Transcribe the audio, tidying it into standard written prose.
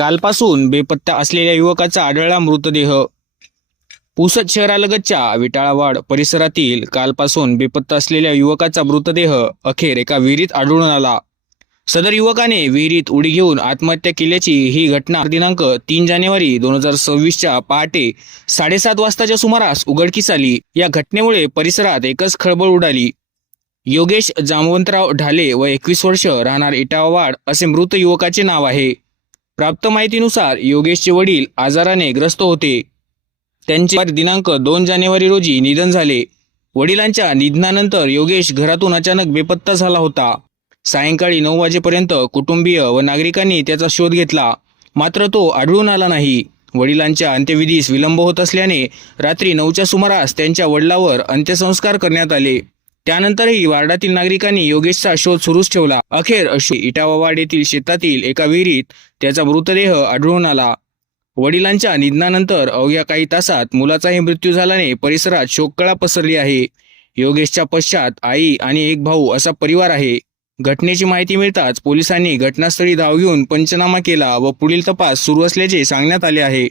कालपासून बेपत्ता असलेल्या युवकाचा आढळला मृतदेह। पुसद शहरालगतच्या विटाळावाड परिसरातील कालपासून बेपत्ता असलेल्या युवकाचा मृतदेह अखेर एका विहिरीत आढळून आला। सदर युवकाने विहिरीत उडी घेऊन आत्महत्या केल्याची ही घटना दिनांक 3 जानेवारी 2026च्या पहाटे 7:30 वाजताच्या सुमारास उघडकीस आली। या घटनेमुळे परिसरात एकच खळबळ उडाली। योगेश जामवंतराव ढाले व 21 वर्ष, राहणार इटाळावाड असे मृत युवकाचे नाव आहे। प्राप्त माहितीनुसार योगेशचे वडील आजाराने ग्रस्त होते। त्यांचे दिनांक 2 जानेवारी रोजी निधन झाले। वडिलांच्या निधनानंतर योगेश घरातून अचानक बेपत्ता झाला होता। सायंकाळी 9 वाजेपर्यंत कुटुंबीय व नागरिकांनी त्याचा शोध घेतला, मात्र तो आढळून आला नाही। वडिलांच्या अंत्यविधीस विलंब होत असल्याने रात्री 9च्या सुमारास त्यांच्या वडिलांवर अंत्यसंस्कार करण्यात आले। त्यानंतरही वार्डातील नागरिकांनी योगेशचा शोध सुरूच ठेवला। अखेर इटाळावाड येथील शेतातील एका विहिरीत त्याचा मृतदेह आढळून आला। वडिलांच्या निधनानंतर अवघ्या काही तासात मुलाचाही मृत्यू झाल्याने परिसरात शोककळा पसरली आहे। योगेशच्या पश्चात आई आणि एक भाऊ असा परिवार आहे। घटनेची माहिती मिळताच पोलिसांनी घटनास्थळी धाव घेऊन पंचनामा केला व पुढील तपास सुरू असल्याचे सांगण्यात आले आहे।